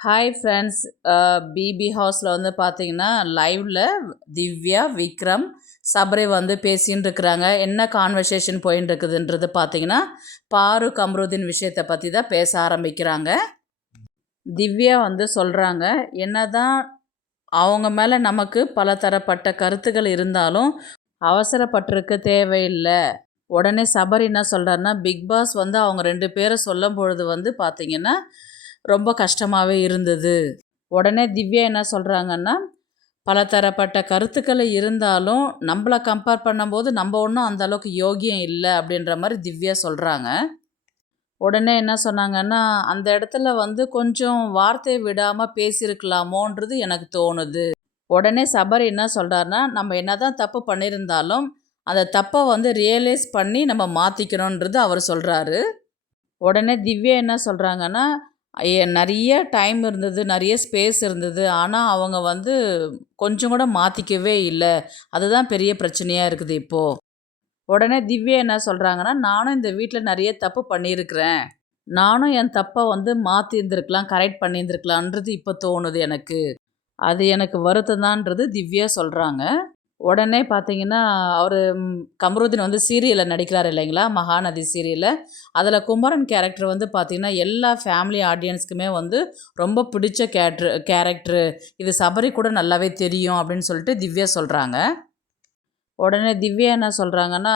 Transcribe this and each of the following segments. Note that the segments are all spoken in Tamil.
Hi friends. பிபி ஹவுஸில் வந்து பார்த்தீங்கன்னா லைவில் திவ்யா, விக்ரம், சபரி வந்து பேசின்னு இருக்கிறாங்க. என்ன கான்வர்சேஷன் போயின்னு இருக்குதுன்றது பார்த்தீங்கன்னா பாரு கம்ருதீன் விஷயத்தை பற்றி தான் பேச ஆரம்பிக்கிறாங்க. திவ்யா வந்து சொல்கிறாங்க, என்னதான் அவங்க மேலே நமக்கு பல தரப்பட்ட கருத்துக்கள் இருந்தாலும் அவசரப்பட்டிருக்க தேவையில்லை. உடனே சபரி என்ன சொல்கிறாருன்னா, பிக் பாஸ் வந்து அவங்க 2 பேரை சொல்லும் பொழுது வந்து பார்த்திங்கன்னா ரொம்ப கஷ்டமாகவே இருந்தது. உடனே திவ்யா என்ன சொல்கிறாங்கன்னா, பல தரப்பட்ட கருத்துக்கள் இருந்தாலும் நம்மளை கம்பேர் பண்ணும்போது நம்ம ஒன்றும் அந்த அளவுக்கு யோகியம் இல்லை அப்படின்ற மாதிரி திவ்யா சொல்கிறாங்க. உடனே என்ன சொன்னாங்கன்னா, அந்த இடத்துல வந்து கொஞ்சம் வார்த்தையை விடாமல் பேசியிருக்கலாமோன்றது எனக்கு தோணுது. உடனே சபரி என்ன சொல்கிறாருன்னா, நம்ம என்ன தான் தப்பு பண்ணியிருந்தாலும் அந்த தப்பை வந்து ரியலைஸ் பண்ணி நம்ம மாற்றிக்கணுன்றது அவர் சொல்கிறாரு. உடனே திவ்யா என்ன சொல்கிறாங்கன்னா, நிறைய டைம் இருந்தது, நிறைய ஸ்பேஸ் இருந்தது, ஆனால் அவங்க வந்து கொஞ்சம் கூட மாற்றிக்கவே இல்லை. அதுதான் பெரிய பிரச்சனையாக இருக்குது இப்போது. உடனே திவ்யா என்ன சொல்கிறாங்கன்னா, நானும் இந்த வீட்டில் நிறைய தப்பு பண்ணியிருக்கிறேன், நானும் என் தப்பை வந்து மாற்றிருந்துருக்கலாம், கரெக்ட் பண்ணியிருந்துருக்கலான்றது இப்போ தோணுது எனக்கு. அது எனக்கு வருத்தம்தான்றது திவ்யா சொல்கிறாங்க. உடனே பார்த்தீங்கன்னா, அவர் கமருதீன் வந்து சீரியலில் நடிக்கிறார் இல்லைங்களா, மகாநதி சீரியலில். அதில் குமரன் கேரக்டர் வந்து பார்த்திங்கன்னா எல்லா ஃபேமிலி ஆடியன்ஸ்க்குமே வந்து ரொம்ப பிடிச்ச கேரக்டரு. இது சபரி கூட நல்லாவே தெரியும் அப்படின்னு சொல்லிட்டு திவ்யா சொல்கிறாங்க. உடனே திவ்யா என்ன சொல்கிறாங்கன்னா,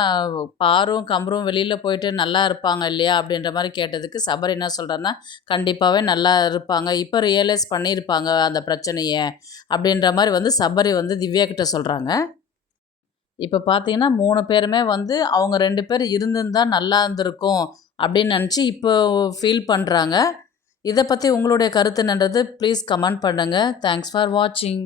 பாரும் கமரும் வெளியில் போயிட்டு நல்லா இருப்பாங்க இல்லையா அப்படின்ற மாதிரி கேட்டதுக்கு சபரி என்ன சொல்கிறாருன்னா, கண்டிப்பாகவே நல்லா இருப்பாங்க, இப்போ ரியலைஸ் பண்ணியிருப்பாங்க அந்த பிரச்சனையை அப்படின்ற மாதிரி வந்து சபரி வந்து திவ்யா கிட்ட சொல்கிறாங்க. இப்போ பார்த்தீங்கன்னா 3 பேருமே வந்து அவங்க 2 பேர் இருந்திருந்தா நல்லா இருந்திருக்கும் அப்படின்னு நினச்சி இப்போ ஃபீல் பண்ணுறாங்க. இதை பற்றி உங்களுடைய கருத்து என்னன்றது ப்ளீஸ் கமெண்ட் பண்ணுங்கள். தேங்க்ஸ் ஃபார் வாட்சிங்.